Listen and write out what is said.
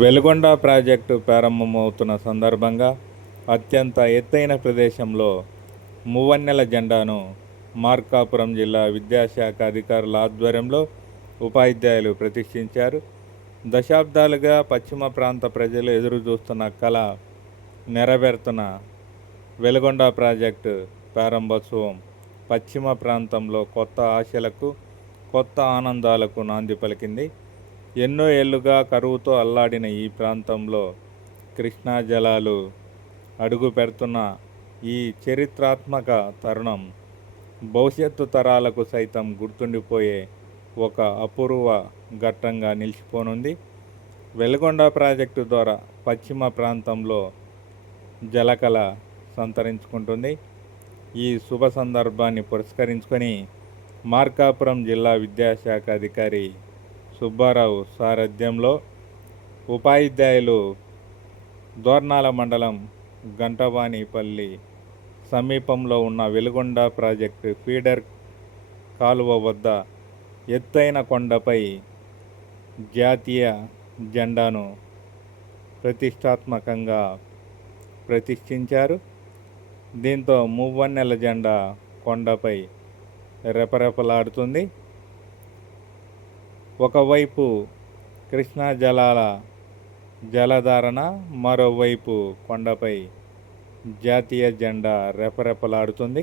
Veligonda project ప్రారంభమవుతున్న సందర్భంగా అత్యంత ఎత్తైన ప్రదేశంలో మువ్వన్నెల జెండాను మార్కాపురం జిల్లా విద్యాశాఖ అధికారుల ఆధ్వర్యంలో ఉపాధ్యాయులు ప్రతిష్ఠించారు. దశాబ్దాలుగా పశ్చిమ ప్రాంత ప్రజలు ఎదురుచూస్తున్న కళ నెరవేరుతున్న వెలుగొండ ప్రాజెక్టు ప్రారంభోత్సవం పశ్చిమ ప్రాంతంలో కొత్త ఆశలకు, కొత్త ఆనందాలకు నాంది పలికింది. ఎన్నో ఏళ్లుగా కరువుతో అల్లాడిన ఈ ప్రాంతంలో కృష్ణా జలాలు అడుగు పెడుతున్న ఈ చరిత్రాత్మక తరుణం భవిష్యత్తు తరాలకు సైతం గుర్తుండిపోయే ఒక అపూర్వ ఘట్టంగా నిలిచిపోనుంది. వెలుగొండ ప్రాజెక్టు ద్వారా పశ్చిమ ప్రాంతంలో జలకళ సంతరించుకుంటుంది. ఈ శుభ సందర్భాన్ని పురస్కరించుకొని మార్కాపురం జిల్లా విద్యాశాఖ అధికారి సుబ్బారావు సారథ్యంలో ఉపాధ్యాయులు దోర్నాల మండలం గంటవానిపల్లి సమీపంలో ఉన్న వెలుగొండ ప్రాజెక్టు ఫీడర్ కాలువ వద్ద ఎత్తైన కొండపై జాతీయ జెండాను ప్రతిష్టాత్మకంగా ప్రతిష్ఠించారు. దీంతో మువ్వన్నెల జెండా కొండపై రెపరెపలాడుతుంది. ఒకవైపు కృష్ణా జలాల జలధారణ, మరోవైపు కొండపై జాతీయ జెండా రెపరెపలాడుతుంది.